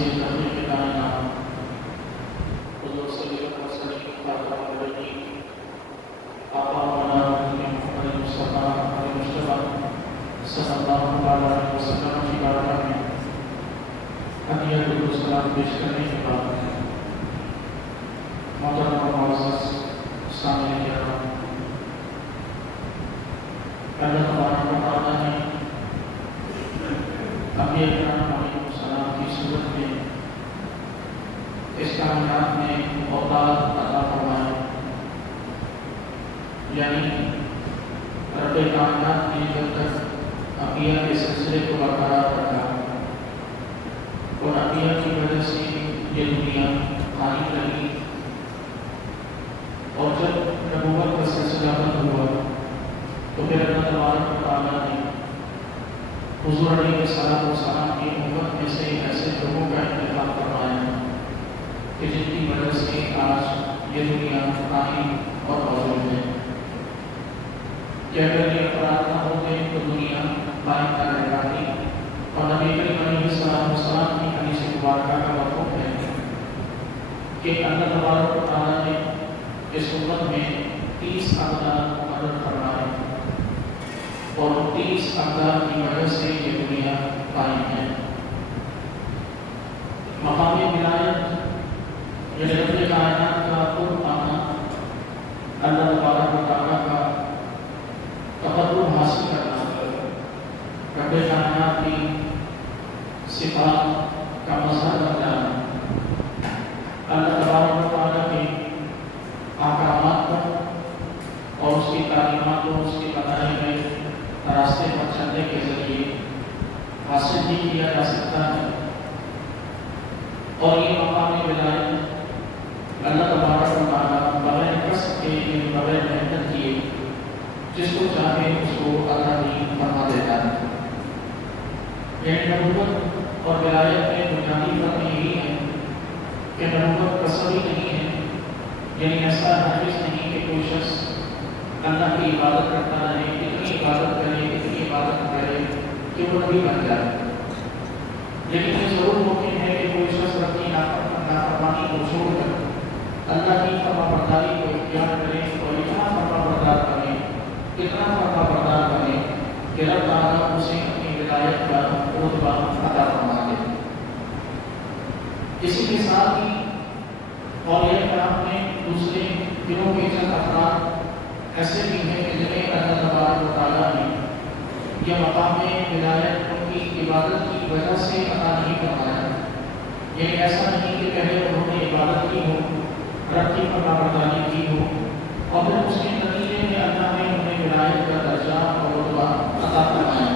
سے تخلیق کائنات حضور صلی اللہ علیہ وسلم آقا مولانا محمد مصطفیٰ صلی اللہ علیہ وسلم کی بارگاہ میں ہدیہ السلام پیش کرنے کے بعد محترم و معزز سامعین کرام، اللہ تبارک و تعالیٰ نے انبیاء کرام علیہ السلام کی صورت میں اس کائنات میں اوقات عطا فرمائے، یعنی رب کائنات نے جب تک انبیاء کے سلسلے کو برقرار رکھا اور انبیاء کی وجہ سے یہ دنیا قائم رہی، اور جب نبوت کا سلسلہ بند ہوا تو پھر اللہ تبارک و تعالیٰ نے حضور علیہ السلام کی امت میں سے ایسے لوگوں کا انتخاب فرمایا کہ جن کی وجہ سے آج یہ دنیا قائم اور موجود ہے، کہ اگر یہ افراد نہ ہوتے تو دنیا قائم نہ رہ پاتی۔ اور نبی کریم علیہ السلام کی حدیث مبارکہ کا مفہوم ہے کہ اللہ تبارک و تعالیٰ نے اس امت میں 30 اقدار مقرر فرمائے اور 30 اقدار کی وجہ سے یہ دنیا قائم ہے۔ مقام ولایت یہ رب کائنات کا قرب آنا، اللہ تبارک و تعالیٰ کا تقرب حاصل کرنا، رب کائنات کی صفات کا مظہر بن جانا، اللہ تبارک و تعالیٰ کے احکامات پر اور اس کی تعلیمات اور اس کی بتائے ہوئے راستے پر چلنے کے ذریعے حاصل بھی کیا جا سکتا ہے۔ اور یہ مقام ولایت اللہ تبارک و تعالیٰ بغیر کسب کے، بغیر محنت کیے جس کو چاہے اس کو عطا بھی فرما دیتا ہے۔ یعنی نبوت اور ولایت میں بنیادی فرق یہی ہے کہ نبوت کسبی نہیں ہے، یعنی ایسا ہرگز نہیں کہ کوئی شخص اللہ کی عبادت کرتا رہے، اتنی عبادت کرے کہ وہ نبی بن جائے، لیکن یہ ضرور ممکن ہے کہ کوئی شخص اپنی نافرمانی کو چھوڑ کر اللہ کی فرمانبرداری کو اختیار کرے اور اتنا فرمانبردار بنے کہ رب تعالیٰ اسے اپنی ولایت کا رتبہ عطا فرما دے۔ اسی کے ساتھ ہی اولیاء کرام میں دوسرے دنوں کے چند افراد ایسے بھی ہیں کہ جنہیں اللہ تبارک و تعالیٰ نے یہ مقام ولایت ان کی عبادت کی وجہ سے عطا نہیں فرمایا، یعنی ایسا نہیں کہ پہلے انہوں نے عبادت کی ہو، رب کی فرمانبرداری کی ہو اور پھر اس کے نتیجے میں اللہ نے انہیں ولایت کا درجہ اور رتبہ عطا فرمایا،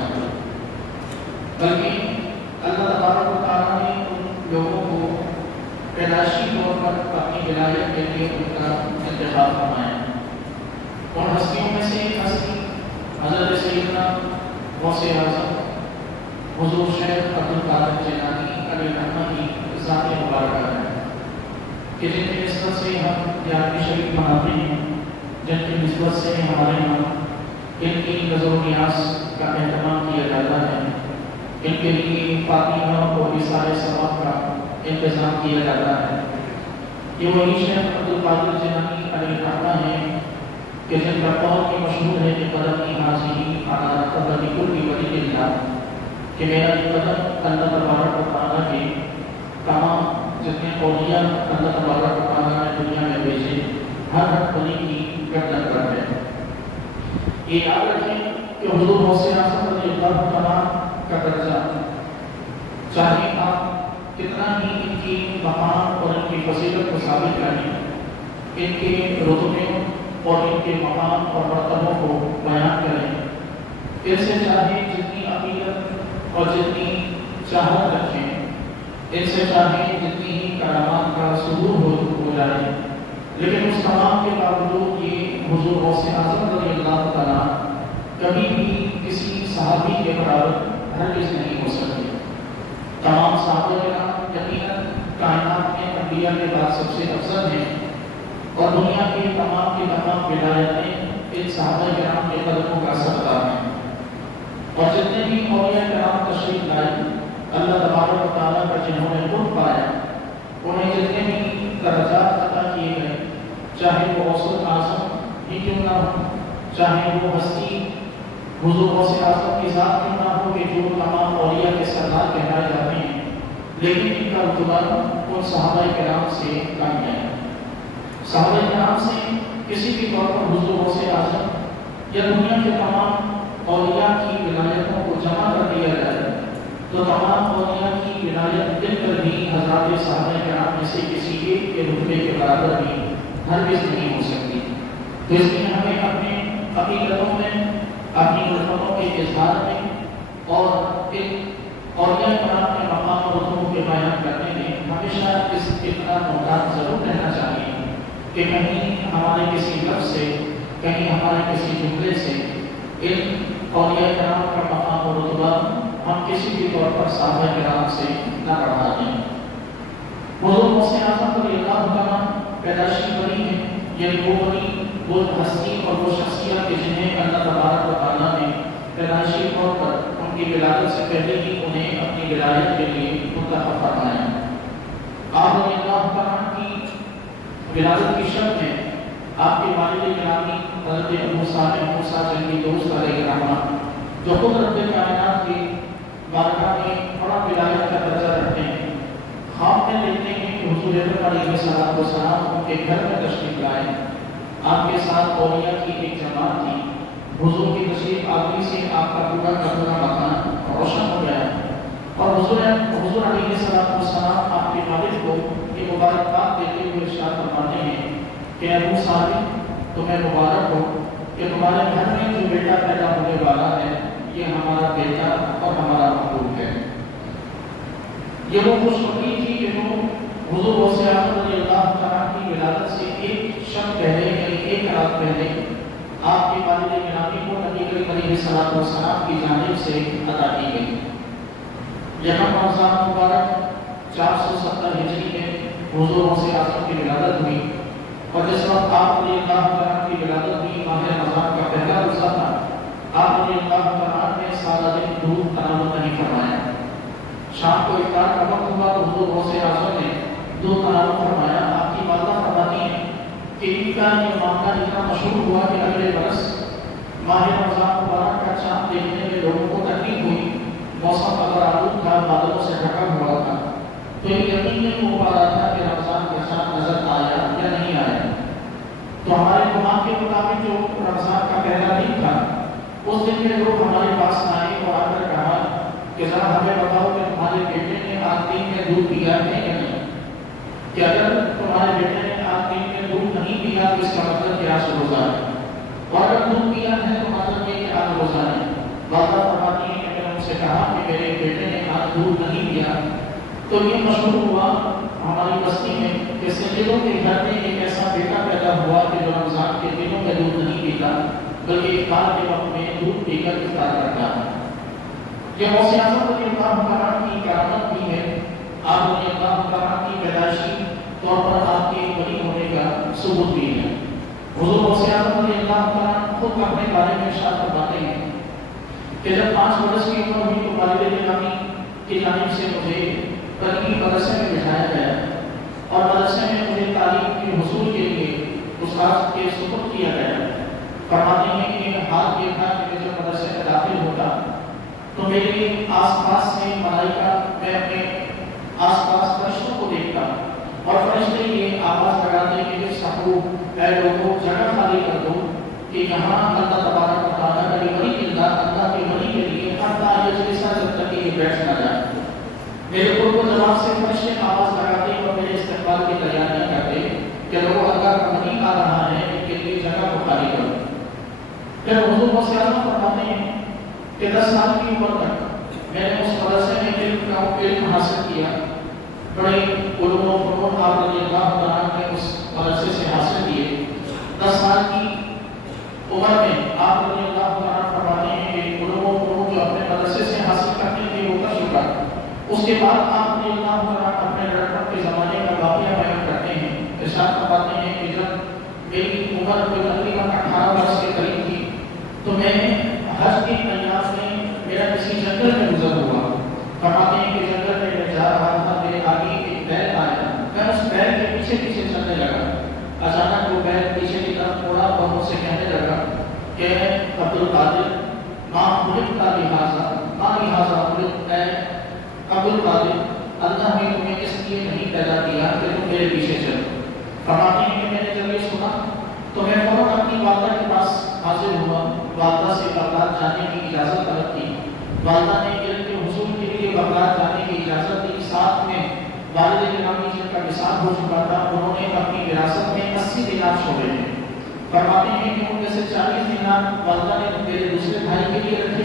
بلکہ اللہ تبارک و تعالیٰ نے ان لوگوں کو پیدائشی طور پر اپنی ولایت کے لیے ان کا انتخاب فرمایا۔ اور ہستیوں میں سے ایک ہستی حضرت سیدنا غوث اعظم حضور شیخ عبدالقادر جیلانی علیہ الرحمہ کی ذات مبارکہ ہے، کہ جن کی نسبت سے ہم یادگاری شریف مناتے ہیں، جن کی نسبت سے ہمارے یہاں ان کی نظر و نیاز کا اہتمام کیا جاتا ہے، ان کے لیے فاتحہ اور اثار ثواب کا انتظام کیا جاتا ہے۔ یہ وہی شیخ عبدالقادر جیلانی علیہ الرحمہ ہیں کہ جن کا قول کی مشہور ہے کہ قدمی حاضری علی قدم کل ولی اللہ، کہ میرا یہ قدم اللہ تبارک و تعالیٰ کے تمام جتنے اولیاء اللہ تبارک و تعالیٰ نے دنیا میں بھیجے ہر ولی کی گردن پر ہے۔ یہ یاد رکھیں کہ حضور غوث اعظم رضی اللہ تعالیٰ کا درجہ چاہے آپ کتنا ہی ان کی مقام اور ان کی فضیلت کو ثابت کریں، ان کے رتبے اور ان کے مقام اور مرتبوں کو بیان کریں، ان سے چاہے جتنی عقیدت اور جتنی چاہت رکھیں، ان سے چاہے جتنی ہی کرامات کا ظہور ہو جائے، لیکن اس تمام کے باوجود یہ حضور غوث اعظم رضی اللہ تعالیٰ کبھی بھی کسی صحابی کے برابر ہرگز نہیں ہو سکتے۔ تمام صحابہ کرام یقیناً کائنات میں انبیاء کے بعد سب سے افضل ہیں، اور دنیا کی تمام ولایتیں ان صحابہ کرام کے قدموں کا صدقہ ہیں، اور جتنے بھی اولیاء کرام تشریف لائے اللہ تبارک و تعالیٰ کا جنہوں نے خود پایا انہیں جتنے بھی درجات عطا کیے گئے، چاہے وہ غوث اعظم ہی کیوں نہ ہو، چاہے وہ ہستی حضور غوث اعظم کی ذات کیوں نہ ہو کہ جو تمام اولیاء کے سردار کہلائے جاتے ہیں، لیکن ان کا رتبہ ان صحابہ کرام سے کم ہے۔ صحابہ کرام سے کسی بھی طور پر حضور غوث اعظم یا دنیا کے تمام اولیاء کی ولایتوں کو جمع کر دیا جائے تو تمام اولیاء کی ولایت مل کر بھی حضرات صحابہ کرام میں سے کسی ایک کے رتبے کے برابر بھی ہرگز نہیں ہو سکتی۔ تو اس لیے ہمیں اپنے عقیدتوں میں، اپنی الفتوں کے اظہار میں اور اولیاء کرام کے مقام اور رتبوں کے بیان کرنے میں ہمیشہ اس اتنا محتاط ضرور رہنا چاہیے کہ کہیں ہمارے کسی لفظ سے، کہیں ہمارے کسی جملے سے ان اولیاء کرام کا مقام اور رتبہ ہم کسی بھی طور پر صحابہ کرام سے نہ بڑھا دیں۔ حضور غوث اعظم رضی اللہ عنہ پیدائشی ولی ہیں، یعنی وہ ولی، وہ ہستی اور وہ شخصیت کہ جنہیں اللہ تبارک و تعالیٰ نے پیدائشی طور پر ان کی ولادت سے پہلے ہی انہیں اپنی ولایت کے لیے منتخب فرمایا۔ آپ رضی اللہ عنہ کی ولادت کی شب میں آپ کے والد گرامی حضرت ابو صالح موسیٰ جنگی دوست علیہ الرحمہ، جو خود رب کائنات کی بارگاہ میں بڑا ولایت کا درجہ رکھتے ہیں، خواب میں دیکھتے ہیں کہ حضور اکرم علیہ السلام ان کے گھر میں تشریف لائے۔ آپ کے ساتھ اولیاء کی ایک جماعت تھی۔ حضور کی تشریف آوری سے آپ کا پورا مکان روشن ہو گیا اور حضور علیہ السلام آپ کے والد کو یہ مبارکباد دیتے ہوئے ارشاد فرماتے ہیں کہ ابو صالح تمہیں مبارک ہو کہ تمہارے گھر میں جو بیٹا پیدا ہونے والا ہے یہ ہمارا بیٹا اور ہمارا محبوب ہے۔ یہ وہ خوشخبری تھی کہ جو حضور غوث اعظم رضی اللہ عنہ کی ولادت سے ایک شب پہلے، یعنی ایک رات پہلے آپ کے والد گرامی کو نبی کریم علیہ السلام کی جانب سے عطا کی گئی۔ یکم رمضان مبارک 470 ہجری میں حضور غوث اعظم کی ولادت ہوئی، اور جس وقت آپ رضی اللہ عنہ کی ولادت ہوئی ماہ رمضان کا پہلا روزہ تھا، آپ رضی اللہ عنہ نے سارا دن دودھ تناول نہیں فرمایا۔ شام کو افطار کا وقت ہوا تو حضور غوث اعظم نے دودھ تناول فرمایا۔ آپ کی والدہ فرماتی ہیں کہ ان کا یہ معاملہ اتنا مشہور ہوا کہ اگلے برس ماہ رمضان مبارک کا چاند دیکھنے میں لوگوں کو تکلیف ہوئی، موسم اگر آلود تھا، بادلوں سے ڈھکا ہوا تھا، تو یہ یقین نہیں ہو پا رہا تھا کہ رمضان کا چاند نظر آیا یا نہیں آیا۔ تو ہمارے گمان کے مطابق جو رمضان کا پہلا دن تھا، اس دن میں لوگ ہمارے پاس آئے اور آ کر کہا کہ ذرا ہمیں بتاؤ کہ تمہارے بیٹے نے آج دن میں دودھ پیا ہے یا نہیں، کہ اگر تمہارے بیٹے نے آج دن میں دودھ نہیں پیا تو اس کا مطلب کہ آج روزہ ہے، اور اگر دودھ پیا ہے تو مطلب یہ کہ آج روزہ ہے۔ والدہ فرماتی ہیں کہ میں نے ان سے کہا کہ میرے بیٹے نے آج دودھ نہیں پیا، تو یہ مشہور ہوا ہماری بستی میں کہ سیدوں کے گھر میں ایک ایسا بیٹا پیدا ہوا کہ جو رمضان کے دنوں میں دودھ نہیں پیتا بلکہ افطار کے وقت میں دودھ پی کر افطار کرتا ہے۔ یہ غوث اعظم رضی اللہ عنہ کی کرامت بھی ہے۔ آپ رضی اللہ عنہ کی پیدائشی طور پر آپ کے ولی ہونے کا ثبوت بھی ہے۔ حضور غوث اعظم رضی اللہ عنہ خود اپنے بارے میں ارشاد فرماتے ہیں کہ جب 5 برس کی عمر ہوئی تو والد گرامی کی جانب سے مجھے تربیتی مدرسے میں بٹھایا گیا اور مدرسے میں مجھے تعلیم کے حصول کے لیے استاد کے سپرد کیا گیا۔ فرماتے ہیں کہ حال یہ تھا کہ میں جب مدرسے میں داخل ہوتا تو میرے آس پاس سے ملائکہ، میں اپنے آس پاس فرشتوں کو دیکھتا اور فرشتے یہ آواز لگاتے کہ صحو اے لوگوں جگہ خالی کر دو کہ یہاں اللہ تبارک و تعالیٰ کا یہ ولی ملتا، اللہ کے ولی کے لیے حتیٰ یجلسا جب تک کہ یہ بیٹھ نہ جائے۔ میرے قرب و جماعت سے فرشتے آواز لگاتے اور میرے استقبال کی تیاریاں کرتے کہ لوگ اللہ کا ولی آ رہا ہے، ان کے لیے جگہ کو خالی کرو۔ پھر حضور غوث اعظم فرماتے ہیں کہ 10 سال کی عمر تک میں نے اس مدرسے میں علم حاصل کیا، بڑے علوم و فنون آپ رضی اللہ عنہ نے اس مدرسے سے حاصل کیے۔ 10 سال کی عمر میں آپ رضی اللہ عنہ فرماتے ہیں کہ علوم و فنون جو اپنے مدرسے سے حاصل کرتے تھے وہ کر چکا۔ اس کے بعد آپ رضی اللہ عنہ اپنے لڑکپن کے زمانے کا واقعہ بیان کرتے ہیں۔ ارشاد فرماتے ہیں کہ جب میری عمر تقریباً 18 برس کے قریب تھی تو میں حج کے ایام میں میرا کسی جنگل میں گزر ہوا۔ فرماتے ہیں کہ کا لہٰذا اے عبد القادر، اللہ نے تمہیں اس لیے نہیں پیدا کیا کہ تم میرے پیچھے چلو۔ فرماتے ہیں کہ میں نے جب یہ سنا تو میں فوراً اپنی والدہ کے پاس حاضر ہوا، والدہ سے بغداد جانے کی اجازت طلب کی۔ والدہ نے علم کے حصول کے لیے بغداد جانے کی اجازت دی۔ ساتھ میں والد گرامی جن کا وصال ہو چکا تھا، انہوں نے اپنی وراثت میں 80 دینار چھوڑے ہیں۔ فرماتے ہیں کہ ان میں سے 40 دینار والدہ نے میرے دوسرے بھائی کے لیے رکھے،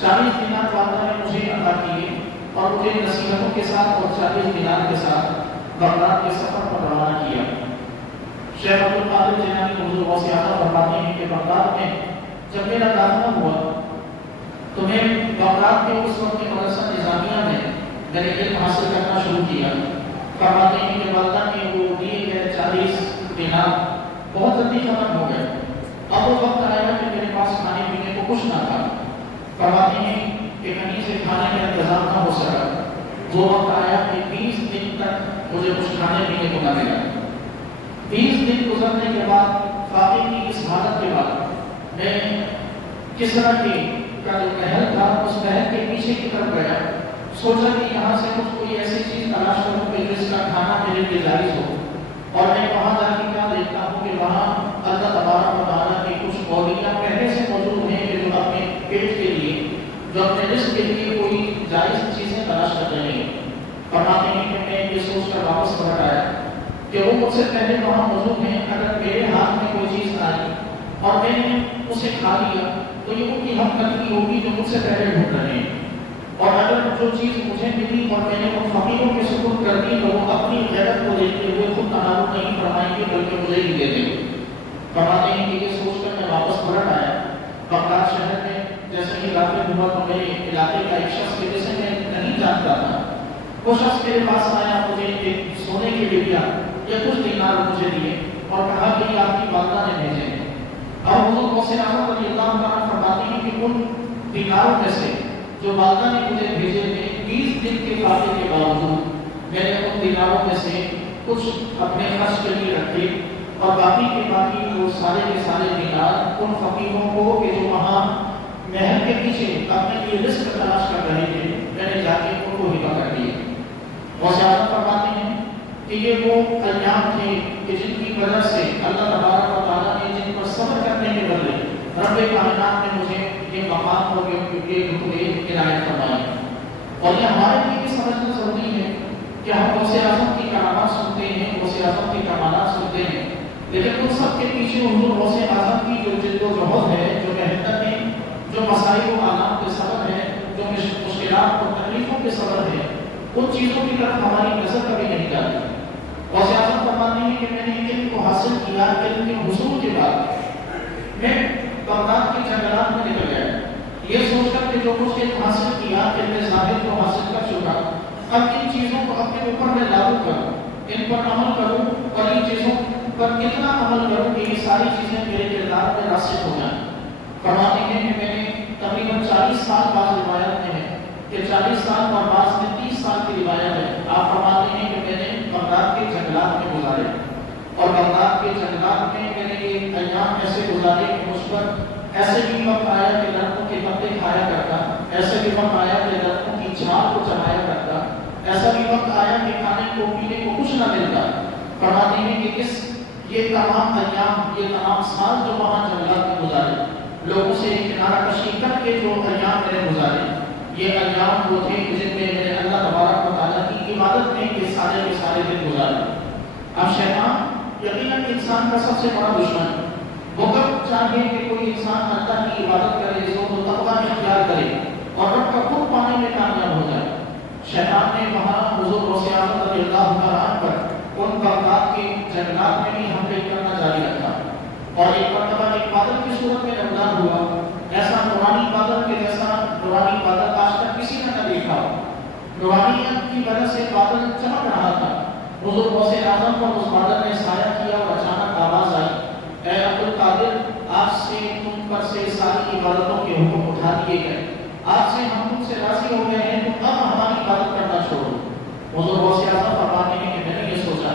40 دینار والدہ نے مجھے عطا کیے اور مجھے نصیحتوں کے ساتھ اور 40 دینار کے ساتھ بغداد کے سفر پر روانہ کیا۔ شیخ عبد القادر جیلانی حضور غوث اعظم فرماتے ہیں کہ بغداد میں جب میرا داخلہ ہوا تو میں بغداد کے اس وقت کے مدرسہ نظامیہ میں نے علم حاصل کرنا شروع کیا۔ فرماتے ہیں کہ والدہ نے وہ دیے گئے 40 دینار بہت جلدی ختم ہو گئے۔ اب وہ وقت آیا کہ میرے پاس کھانے پینے کو کچھ نہ تھا۔ فرماتے ہیں کہ کہیں سے کھانے کا انتظام نہ ہو سکا۔ وہ وقت آیا کہ 20 دن تک مجھے کچھ کھانے پینے کو نہ ملا۔ 20 دن گزرنے کے بعد فاقے کی اس حالت کے بعد میں کسرا کا جو محل تھا اس محل کے پیچھے کی طرف گیا، سوچا کہ یہاں سے کچھ کوئی ایسی چیز تلاش کروں کہ جس کا کھانا میرے لیے جائز ہو، اور میں وہاں جا کے کیا دیکھتا ہوں کہ وہاں اللہ تبارک و تعالیٰ کی کچھ اولیاء پہلے سے موجود ہیں کہ جو اپنے پیٹ کے لیے، جو اپنے رزق کے لیے کوئی جائز چیزیں تلاش کر رہے ہیں۔ فرماتے ہیں کہ میں یہ سوچ کر واپس پلٹ آیا کہ وہ مجھ سے پہلے وہاں موجود ہیں، اگر میرے ہاتھ میں کوئی چیز آئی اور میں نے اسے کھا لیا تو یہ ان کی حق تلفی ہوگی جو مجھ سے پہلے ڈھونڈ رہے ہیں، اور اگر جو چیز مجھے ملی اور میں نے ان فقیروں کے سپرد کر دی تو وہ اپنی غیرت کو دیکھتے ہوئے خود تناول نہیں فرمائیں گے بلکہ مجھے ہی دے دیں گے۔ فرماتے ہیں کہ یہ سوچ کر میں واپس پلٹ آیا۔ بغداد شہر میں جیسے ہی رابطے ہوا تو میرے علاقے کا ایک شخص کے جسے میں نہیں جانتا تھا، وہ شخص میرے پاس آیا، مجھے ایک سونے کے ڈبیا یا کچھ دینار مجھے دیے اور کہا کہ یہ آپ کی والدہ نے بھیجے ہیں۔ اور حضور غوث اعظم رضی اللہ عنہ فرماتے ہیں کہ ان دیناروں میں سے جو والدہ نے مجھے بھیجے تھے، 20 دن کے فاقے کے باوجود میں نے ان دیناروں میں سے کچھ اپنے خرچ کے لیے رکھے اور باقی کے باقی وہ سارے کے سارے دینار ان فقیروں کو کہ جو وہاں محل کے پیچھے اپنے لیے رزق تلاش کر رہے تھے، میں نے جا کے ان کو ہبا کر دیا۔ غوث اعظم فرماتے ہیں کہ یہ وہ ایام تھے کہ جن کی وجہ سے اللہ تبارک و تعالیٰ نے جن پر صبر کرنے کے بدلے رب کائنات نے مجھے یہ مقام اور یہ رتبے عنایت فرمائے۔ اور یہ ہمارے لیے بھی سمجھنا ضروری ہے کہ ہم غوث اعظم کی کرامات سنتے ہیں، غوث اعظم کی کمالات سنتے ہیں، لیکن ان سب کے پیچھے حضور غوث اعظم کی جو جد و جہد ہے، جو محنت ہے، جو مسائل و آلام کے سبب ہے، جو مشکلات اور تکلیفوں کے سبب ہے، ان چیزوں کی طرف ہماری نظر کبھی نہیں جاتی۔ غوث اعظم فرماتے ہیں کہ میں نے علم کو حاصل کیا، علم کے حصول کے بعد میں بغداد کے جنگلات میں نکل گیا، یہ سوچ کر کہ جو کچھ علم حاصل کیا، علم ظاہر کو حاصل کر چکا، اب ان چیزوں کو اپنے اوپر میں لاگو کروں، ان پر عمل کروں اور ان چیزوں پر کتنا عمل کروں کہ یہ ساری چیزیں میرے کردار میں راسخ ہو جائیں۔ فرماتے ہیں کہ میں نے تقریباً 40 سال بعض روایت میں ہے کہ 40 سال اور بعض میں 30 سال کی روایت ہے، آپ فرماتے ہیں کہ میں نے بغداد کے جنگلات میں گزارے، اور بغداد کے جنگلات میں میں نے یہ ایام ایسے گزارے کہ مجھ پر ایسے بھی وقت آیا کہ درختوں کے پتے کھایا کرتا، ایسے بھی وقت آیا کہ درختوں کی چھال کو چبایا کرتا، ایسا بھی وقت آیا کہ کھانے کو پینے کو کچھ نہ ملتا۔ فرماتے ہیں کہ یہ تمام ایام، یہ تمام سال جو وہاں جنگلات میں گزارے، لوگوں سے کنارہ کشی کر کے جو ایام میں نے گزارے، یہ ایام وہ تھے جن میں میں نے اللہ تبارک و تعالیٰ کی عبادت میں یہ سارے کے سارے دن گزارے۔ اب شیطان یقیناً انسان کا سب سے بڑا دشمن ہے، وہ کب چاہے کہ کوئی انسان اللہ کی عبادت کرے، زہد و تقویٰ اختیار کرے اور رب کا خود پانے میں کامیاب ہو جائے۔ شیطان نے وہاں حضور غوث اعظم رضی اللہ عنہ پر ان بغداد کے جنگلات میں بھی حملے کرنا جاری رکھا، اور ایک مرتبہ ایک بادل کی صورت میں نمودار ہوا، ایسا نورانی بادل کے جیسا نورانی بادل آج تک کسی نے نہ دیکھا۔ نورانیت کی وجہ سے بادل چمک رہا تھا، حضور غوث اعظم کو اس بادل نے سایہ کیا اور اچانک آواز آئی، اے عبد القادر، آج سے تم پر سے ساری عبادتوں کے حکم اٹھا دیے گئے، آج سے ہم تم سے راضی ہو گئے ہیں، تم اب ہماری عبادت کرنا چھوڑو۔ حضور غوث اعظم فرماتے ہیں کہ میں نے یہ سوچا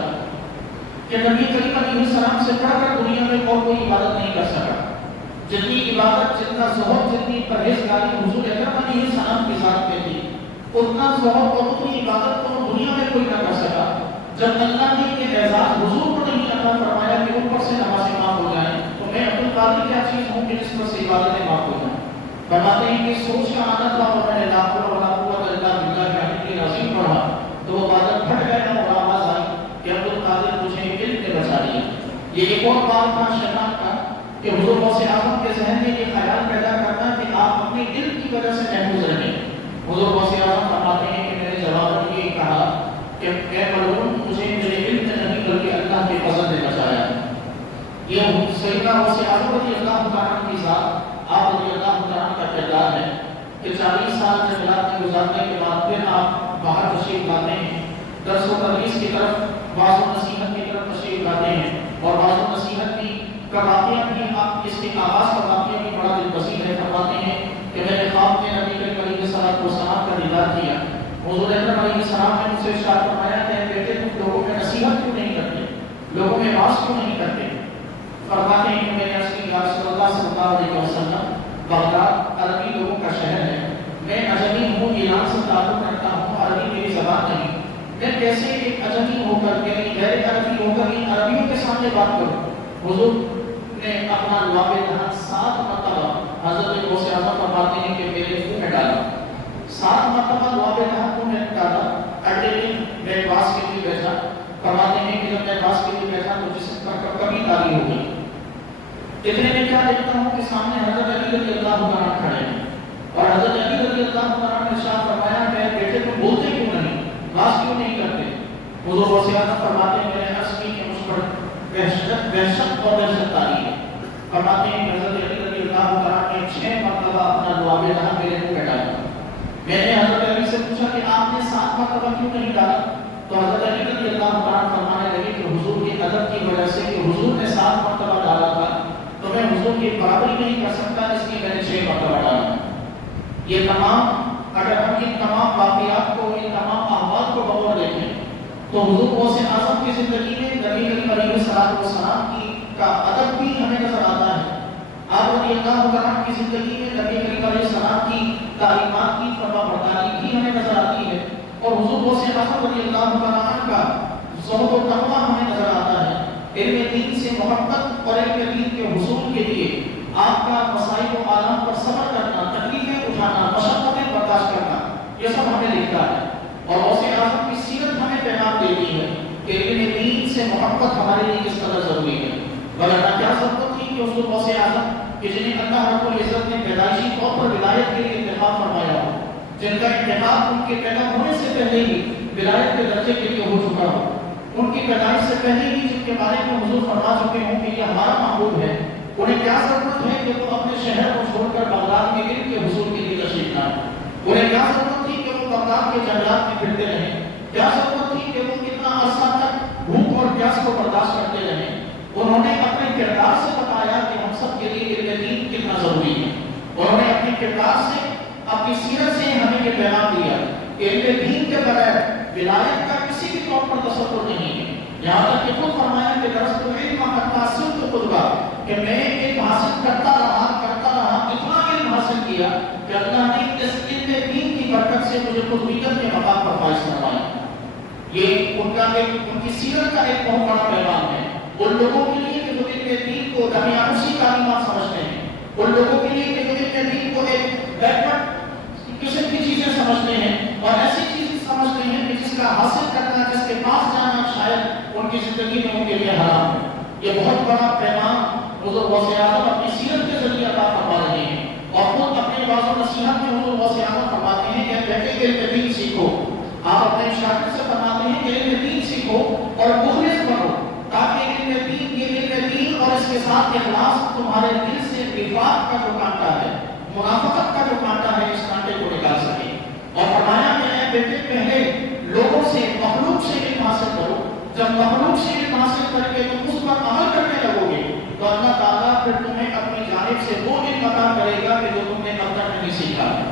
کہ نبی کریم علیہ السلام سے پڑھ کر دنیا میں اور کوئی عبادت نہیں کر سکا، جتنی عبادت، جتنا زہد، جتنی پرہیزگاری حضور اکرم علیہ السلام کی ذات میں تھی، اتنا زہد اور اتنی عبادت تو دنیا میں کوئی نہ کر سکا۔ جب اللہ نے یہ اعزاز حضور کو نہیں عطا فرمایا کہ اوپر سے نمازیں معاف ہو جائیں، تو میں عبد القادر کیا چیز ہوں کہ جس پر سے عبادتیں معاف ہو جائیں؟ فرماتے ہیں کہ سوچ کا آنا تھا اور میں نے لا حول ولا قوت الا باللہ کے عظیم پڑھا تو وہ بادل پھٹ گئے اور آواز آئی کہ عبد القادر تجھے علم نے بچا لیا۔ یہ ایک اور بات تھا شیطان کا کہ حضور غوث اعظم کے ذہن میں یہ خیال پیدا کرنا کہ آپ اپنے علم کی وجہ سے محفوظ رہیں۔ حضور غوث اعظم فرماتے ہیں کہ میں نے جواب یہ کہا کہ اے ملعون، مجھے میرے علم میں نہیں بلکہ اللہ کے فضل نے بچایا۔ یہ سیدنا غوث اعظم رضی اللہ عنہ کی ذات، آپ رضی اللہ عنہ کا کردار ہے کہ 40 سال جنگلات میں گزارنے کے بعد پھر آپ باہر تشریف لاتے ہیں، درس و تدریس کی طرف، وعظ و نصیحت کی طرف تشریف لاتے ہیں، اور وعظ و نصیحت کا واقعہ بھی آپ اس کے آغاز کا واقعہ بھی بڑا دلپذیر ہے۔ فرماتے ہیں کہ میں نے خواب میں نبی کریم علیہ السلام کا دیدار کیا۔ حضور اکرم علیہ السلام نے مجھ سے ارشاد فرمایا کہ بیٹے تم لوگوں میں نصیحت کیوں نہیں کرتے، لوگوں میں وعظ کیوں نہیں کرتے؟ فرماتے ہیں کہ میں نے عرض کی یا رسول اللہ صلی اللہ علیہ وسلم، بغداد عربی لوگوں کا شہر ہے، میں اجمی ہوں، ایران سے تعلق رکھتا ہوں، عربی میری زبان نہیں، میں کیسے ایک اجمی ہو کر یعنی غیر عربی ہو کر ان عربیوں کے سامنے بات کروں؟ حضور نے اپنا لعاب دہن 7 مرتبہ حضرت غوث اعظم فرماتے ہیں کہ میرے منہ میں ڈالا، 7 مرتبہ لعاب دہن منہ میں ڈالا۔ اگلے دن میں باس کے لیے بیٹھا، فرماتے ہیں کہ جب میں باس کے لیے بیٹھا تو جسم پر کبھی تاری ہو گئی۔ اتنے میں کیا دیکھتا ہوں کہ سامنے حضرت علی رضی اللہ عنہ کھڑے ہیں، اور حضرت علی رضی اللہ عنہ نے ارشاد فرمایا کہ بیٹے تم بولتے کیوں نہیں، باس کیوں نہیں کرتے؟ حضور غوث اعظم فرماتے ہیں میں نے عرض کی کہ مجھ پر وحشت اور دہشت تاری ہے۔ فرماتے ہیں کہ حضرت علی رضی اللہ عنہ نے 6 مرتبہ اپنا لعاب دہن میرے منہ میں ڈالا۔ میں نے حضرت علی سے پوچھا کہ آپ نے 7 مرتبہ کیوں نہیں ڈالا؟ تو حضرت علی رضی اللہ عنہ فرمانے لگے کہ حضور کے ادب کی وجہ سے کہ حضور نے 7 مرتبہ ڈالا تھا تو میں حضور کی برابری نہیں کر سکتا، اس لیے میں نے 6 مرتبہ ڈالا۔ یہ تمام، اگر ہم ان تمام واقعات کو، ان تمام احوال کو بغور دیکھیں تو حضور غوث اعظم کی زندگی میں نبی کریم علیہ السلام کا ادب بھی ہمیں نظر آتا ہے۔ آپ رضی اللہ عنہ کی زندگی میں نبی کریم علیہ السلام کی تعلیمات کی فرمانبرداری بھی ہمیں نظر آتی ہے، اور حضور غوث اعظم رضی اللہ عنہ کا زہد و تقویٰ ہمیں نظر آتا ہے۔ علم دین سے محبت اور علم دین کے حصول کے لیے آپ کا مسائل و آلام پر صبر کرنا، تکلیفیں اٹھانا، مشقتیں برداشت کرنا، یہ سب ہمیں دکھتا ہے۔ اور غوث اعظم کی سیرت ہمیں پیغام دیتی ہے کہ علم دین سے محبت ہمارے لیے کس قدر ضروری ہے۔ ورنہ کیا ضرورت تھی کہ حضور غوث اعظم کہ جنہیں اللہ رب العزت نے پیدائشی طور پر ولایت کے لیے انتخاب فرمایا ہو، جن کا انتخاب ان کے پیدا ہونے سے پہلے ہی ولایت کے درجے کے لیے ہو چکا ہو، ان کی پیدائش سے پہلے ہی جن کے بارے میں حضور فرما چکے ہوں کہ یہ ہمارا محبوب ہے، انہیں کیا ضرورت ہے کہ وہ اپنے شہر کو چھوڑ کر بغداد میں علم کے حصول کے لیے تشریف لائیں؟ انہیں کیا ضرورت تھی کہ وہ بغداد کے جنگلات میں پھرتے رہیں؟ کیا ضرورت تھی کہ وہ اتنا عرصہ تک بھوک اور پیاس کو برداشت کرتے رہیں؟ انہوں نے اپنے کردار سے بتایا کہ ہم سب کے لیے علم دین کتنا ضروری ہے۔ انہوں نے اپنے کردار سے، اپنی سیرت سے ہمیں یہ پیغام دیا کہ علم دین کے بغیر ولایت کا کسی بھی طور پر تصور نہیں ہے۔ یہاں تک کہ خود فرمایا کہ درست علم حتی صرت خطبہ، کہ میں علم حاصل کرتا رہا اتنا علم حاصل کیا کہ اللہ نے اس علم دین کی برکت سے مجھے قطبیت کے مقام پر فائز فرمایا۔ یہ ان کی سیرت کا ایک بہت بڑا پیغام ہے ان لوگوں کے لیے کہ جو علم دین کو دنیاوی تعلیمات سمجھتے ہیں، ان لوگوں کے لیے کہ جو علم دین کو ایک بیکورڈ قسم کی چیزیں سمجھتے ہیں اور ایسی چیزیں سمجھتے ہیں کہ جس کا حاصل کرنا، جس کے پاس جانا شاید ان کی زندگی میں ان کے لیے حرام ہے۔ یہ بہت بڑا پیغام حضور غوث اعظم اپنی سیرت کے ذریعے عطا فرما رہے ہیں، اور خود اپنے وعظ و نصیحت میں حضور غوث اعظم فرماتے ہیں کہ بیٹے علم دین سیکھو۔ آپ اپنے شاگرد سے فرماتے ہیں کہ علم دین سیکھو اور مخلص بنو، تاکہ علم دین اور اس کے ساتھ اخلاص تمہارے دل سے نفاق کا جو کانٹا ہے، منافقت کا جو کانٹا ہے، اس کانٹے کو نکال سکے۔ اور فرمایا کہ اے بیٹے پہلے لوگوں سے، مخلوق سے علم حاصل کرو، جب مخلوق سے علم حاصل کر کے تم اس پر عمل کرنے لگو گے تو اللہ تعالیٰ پھر تمہیں اپنی جانب سے وہ علم عطا کرے گا کہ جو تم نے اب تک نہیں سیکھا ہے۔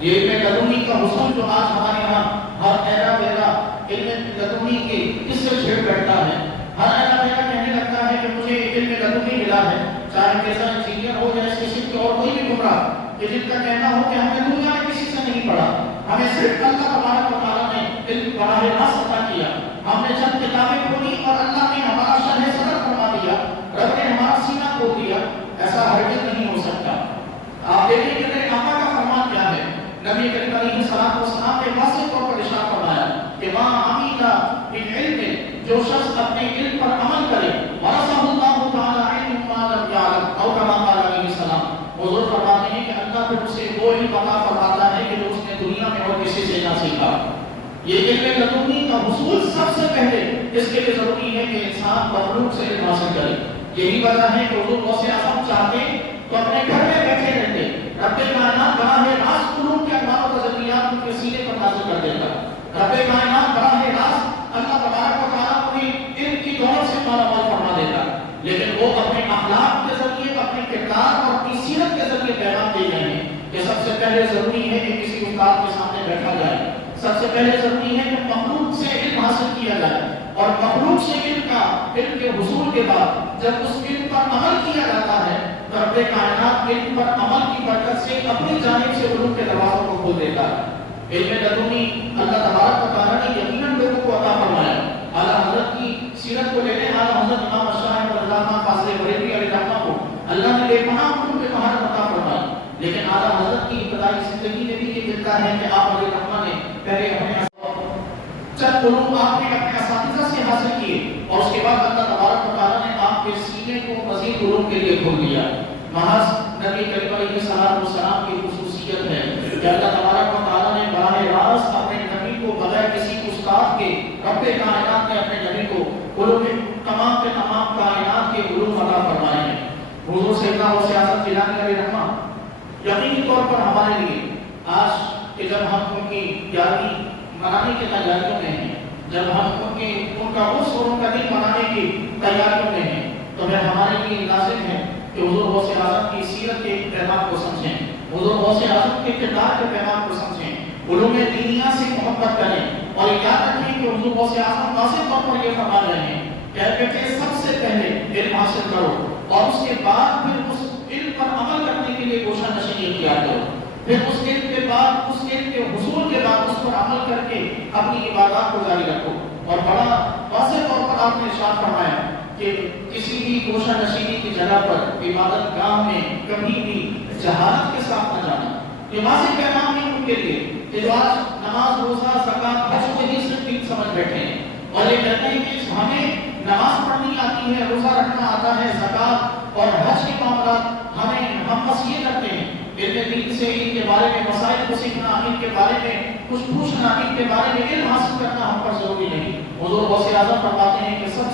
یہ علم لدنی کا حصول جو آج ہمارے یہاں ہر ایرا ویرا علم لدنی کے کس سے چھیڑ بیٹھتا ہے، ہر ایرا ویرا کہنے لگتا ہے کہ مجھے علم لدنی ملا ہے، چاہے کیسا انجینئر ہو یا کسی کی اور کوئی بھی گمراہ کہ جن کا کہنا ہو کہ ہمیں دنیا میں کسی سے نہیں پڑھا، ہمیں صرف اللہ تبارک و تعالیٰ نے علم براہ راست عطا کیا، ہم نے چند کتابیں کھولی اور اللہ نے ہمارا شرح صدر فرما دیا، رب نے ہمارا سینہ کھول دیا، ایسا ہرگز نہیں ہو سکتا۔ آپ دیکھیں کہ میرے آقا کا فرمان کیا ہے، نبی کریم علیہ الصلوۃ والسلام نے واضح طور پر ارشاد فرمایا کہ ما عمل بالعلم، جو شخص اپنے علم پر عمل کرے، ورثہ اللہ تعالی علم ما لم یعلم، اور کما قال علیہ السلام، حضور فرماتے ہیں کہ اللہ پھر اسے وہ علم عطا فرماتا ہے کہ جو اس نے دنیا میں اور کسی سے نہ سیکھا۔ یہ علم لدنی کا حصول سب سے پہلے اس کے لیے ضروری ہے کہ انسان مخلوق سے علم حاصل کرے۔ یہی وجہ ہے کہ حضور غوث اعظم چاہتے تو اپنے گھر میں بیٹھے رہتے، رب کائنات براہ راست علوم کے انوار و تجلیات ان کے سینے پر نازل کر دیتا، رب کائنات براہ راست اللہ تبارک و تعالیٰ انہیں علم کی دولت سے مالا مال فرما دیتا، لیکن وہ اپنے اخلاق کے ذریعے، اپنے کردار اور اپنی سیرت کے ذریعے پیغام دے رہے ہیں کہ سب سے پہلے ضروری ہے کہ کسی استاد کے سامنے بیٹھا جائے، سب سے پہلے ضروری ہے کہ مخلوق سے علم حاصل کیا جائے، اور مخلوق سے علم کے حصول کے بعد جب اس علم پر عمل کیا جاتا ہے تو رب کائنات علم پر عمل کی برکت سے اپنی جانب سے علوم کے دروازوں کو کھول دیتا ہے۔ علم لدنی اللہ تبارک و تعالیٰ نے یقیناً لوگوں کو عطا فرمایا۔ اعلیٰ حضرت کی سیرت کو لینے اعلیٰ حضرت امام اشاعرہ رضی اللہ عنہ فاضل بریلوی علیہ الرحمہ کو اللہ نے بے پناہ علوم کے مہارت عطا فرمائی، لیکن اعلیٰ حضرت کی ابتدائی زندگی میں بھی یہ ملتا ہے کہ آپ علیہ الرحمہ نے پہلے اپنے چند علوم آپ نے اپنے اساتذہ سے حاصل کیے، اور اس کے بعد اللہ تبارک و تعالیٰ نے آپ کے سینے کو مزید علوم کے لیے کھول دیا۔ محض نبی کریم علیہ السلام کی خصوصیت ہے کہ اللہ تبارک و تعالیٰ نے براہ راست اپنے نبی کو بغیر کسی استاد کے، رب کائنات نے اپنے نبی کو علوم تمام کے تمام کائنات کے علوم عطا فرمائے ہیں۔ حضور سیدنا غوث اعظم جیلانی علیہ الرحمہ یقینی طور پر ہمارے لیے آج کہ جب ہم ان کی یادی منانے کی تیاریوں میں ہیں، جب ہم ان کا عرس اور ان کا دن منانے کی تیاریوں میں ہیں، تو پھر ہمارے لیے لازم ہے کہ حضور غوث اعظم کی سیرت کے پیغام کو سمجھیں، حضور غوث اعظم کے کردار کے پیغام کو سمجھیں، علوم دینیہ سے محبت کریں، اور یاد رکھیں کہ حضور غوث اعظم واضح طور پر یہ فرما رہے ہیں کہ سب سے پہلے علم حاصل کرو، اور اس کے بعد پھر اس علم پر عمل کرنے کے لیے کوشش نشینی اختیار کرو، پھر اس علم کے بعد، اس علم کے حصول کے بعد اس پر عمل کر کے اپنی عبادات کو جاری رکھو۔ اور بڑا واضح طور پر آپ نے ارشاد فرمایا کہ کسی بھی کوشش نشینی کی جگہ پر عبادت گاہ میں کبھی بھی جہالت کے ساتھ نہ جانا۔ یہ واضح پیغام ہے ان کے لیے کہ جو آج نماز، روزہ، زکات، حج کو ہی صرف دین سمجھ بیٹھے ہیں، اور یہ کہتے ہیں کہ ہمیں نماز پڑھنی آتی ہے، روزہ رکھنا آتا ہے، زکات اور حج کے معاملات ہم بس یہ کرتے ہیں، علم دین سے ان کے بارے میں مسائل کو سیکھنا، ان کے بارے میں کچھ پوچھنا، ان کے بارے میں علم حاصل کرنا ہم پر ضروری نہیں۔ حضور غوث اعظم فرماتے ہیں کہ سب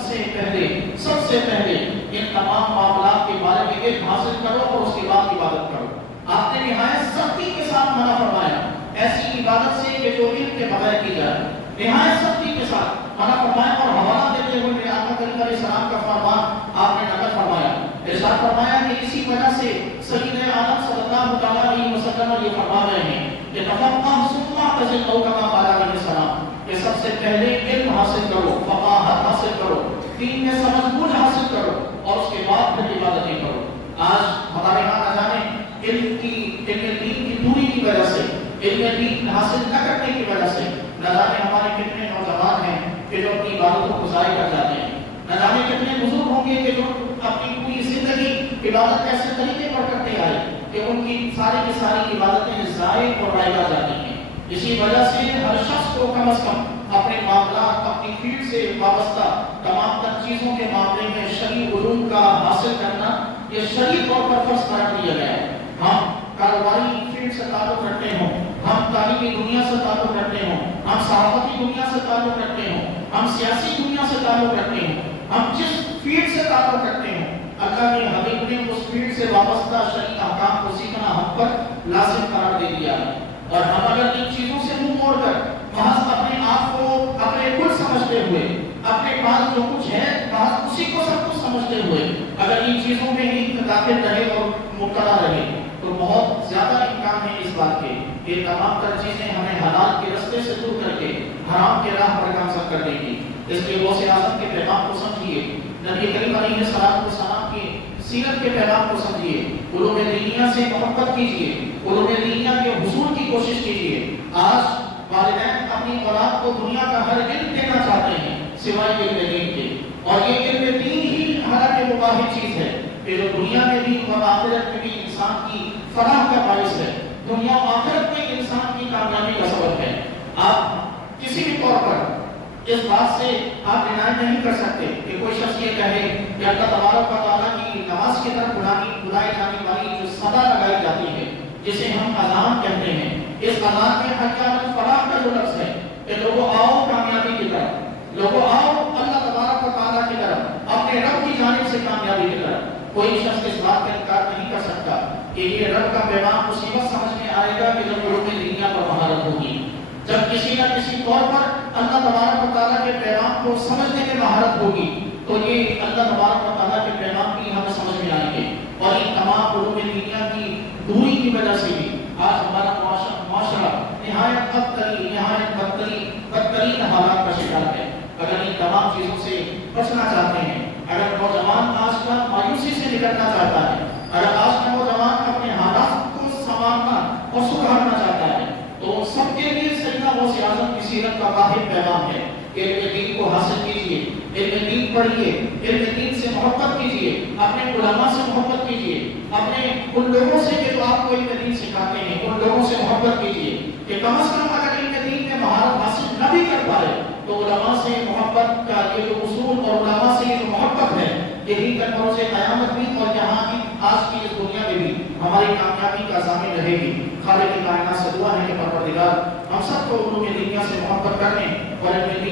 سے پہلے ان تمام معاملات کے بارے میں علم حاصل کرو اور اس کے بعد عبادت کرو۔ آپ نے نہایت سختی کے ساتھ منع فرمایا ایسی عبادت سے کہ جو علم کے بغیر کی جائے، نہایت سختی کے ساتھ منع فرمایا، اور حوالہ دیتے ہوئے میرے آقا کریم علیہ السلام کا فرمان آپ نے نقل فرمایا، ارشاد فرمایا کہ اسی وجہ سے سید عالم صلی اللہ علیہ وسلم یہ فرما رہے ہیں کہ تفقہ ثم اعتزل، او کما قال علیہ السلام، کہ سب سے پہلے علم حاصل کرو، فقاہت حاصل کرو، دین میں سمجھ بوجھ حاصل کرو، اور اس کے بعد پھر عبادتیں کرو۔ آج ہمارے ہاں نہ جانے علم دین کی دوری کی وجہ سے، علم دین حاصل نہ کرنے کی وجہ سے، نہ جانے ہمارے کتنے نوجوان ہیں کہ جو اپنی عبادتوں کو ضائع کر جاتے ہیں، نہ جانے کتنے بزرگ ہوں گے کہ جو اپنی پوری زندگی عبادت ایسے طریقے پر کرتے آئے کہ ان کی ساری کی ساری عبادتیں ضائع اور رائگاں جاتی ہیں۔ اسی وجہ سے ہر شخص کو کم از کم اپنے معاملات، اپنی فیلڈ سے وابستہ تمام تر چیزوں کے معاملے میں شرعی علوم کا حاصل کرنا یہ شرعی طور پر فرض قرار دیا گیا ہے۔ ہم کاروباری فیلڈ سے تعلق رکھتے ہوں، ہم تعلیمی دنیا سے تعلق رکھتے ہوں، ہم صحافتی دنیا سے تعلق رکھتے ہوں، ہم سیاسی دنیا سے تعلق رکھتے ہوں، ہم جس فیلڈ سے تعلق رکھتے ہیں، اللہ نے حبیب نے اس فیلڈ سے وابستہ شرعی احکام کو سیکھنا ہم پر لازم قرار دے دیا ہے، اور ہم اگر ان چیزوں سے منہ موڑ کر محض اپنے آپ کو اپنے کل سمجھتے ہوئے، اپنے پاس جو کچھ ہے محض اسی کو سب کچھ سمجھتے ہوئے اگر ان چیزوں میں ہی داخل رہے اور مبتلا رہے تو بہت زیادہ امکان ہے اس بات کے کہ تمام تر چیزیں ہمیں حلال کے رستے سے دور کر کے حرام کے راہ پر گامزن کر دیں گی۔ اس لیے غوث اعظم کے پیغام کو سمجھیے، نبی کریم علیہ السلام کی سیرت کے پیغام کو سمجھیے، علوم دینیہ سے محبت کیجیے، علوم دینیہ کے حصول کی کوشش کیجیے۔ آج والدین اپنی اولاد کو دنیا کا ہر علم دینا چاہتے ہیں سوائے علم دین کے، اور یہ علم دین ہی حالانکہ وہ واحد چیز ہے کہ جو دنیا میں بھی اور آخرت میں بھی انسان کی فلاح کا باعث ہے، دنیا و آخرت میں انسان کی کامیابی کا سبب ہے۔ آپ کسی بھی طور پر اس بات سے آپ ڈینائی نہیں کر سکتے کہ کوئی شخص یہ کہے کہ اللہ تبارک و تعالیٰ کی نماز کی طرف بلائے جانے والی جو صدا لگائی جاتی ہے، جسے ہم اذان کہتے ہیں، اس اذان میں حقیقت فلاح کا جو لفظ ہے کہ لوگوں آؤ کامیابی کی طرف، لوگوں آؤ اللہ تبارک و تعالیٰ کی طرف، اپنے رب کی جانب سے کامیابی کی طرف۔ کوئی شخص اس بات کا انکار نہیں کر سکتا کہ یہ رب کا پیغام مصیبت سمجھ میں آئے گا کہ جب علوم دینیہ پر مہارت ہوگی، جب کسی نہ کسی طور پر اللہ تبارک و تعالیٰ کے پیغام کو سمجھنے میں مہارت ہوگی تو یہ اللہ تبارک و تعالیٰ کے پیغام بھی ہمیں سمجھ میں آئیں گے۔ اور ان تمام علوم دینیہ کی دوری کی وجہ سے بھی آج ہمارا معاشرہ نہایت بدترین حالات کا شکار ہے۔ اگر ان تمام چیزوں سے بچنا چاہتے ہیں، اگر نوجوان آج کا مایوسی سے نکلنا چاہتا ہے، اگر آج کا نوجوان اپنے حالات کو سنوارنا اور سدھارنا چاہتا ہے، تو سب کے لیے سیدنا غوث اعظم کی سیرت کا واحد پیغام ہے کہ علم دین کو حاصل کیجیے، علم دین پڑھیے، علم دین سے محبت کیجیے، اپنے علماء سے محبت کیجیے، اپنے ان لوگوں سے جو آپ کو علم دین سکھاتے ہیں ان لوگوں سے محبت کیجیے کہ کم از کم اگر علم دین میں مہارت حاصل نہ بھی کر پائے تو علماء سے محبت کا یہ جو اصول اور علماء سے یہ جو محبت ہے یہی کل بروز قیامت بھی اور یہاں کی آج کی اس دنیا میں بھی ہماری کامیابی کا ضامن رہے گی۔ خالق کائنات سے دعا ہے کہ پروردگار ہم سب کو علوم دینیہ سے محبت کرنے اور علم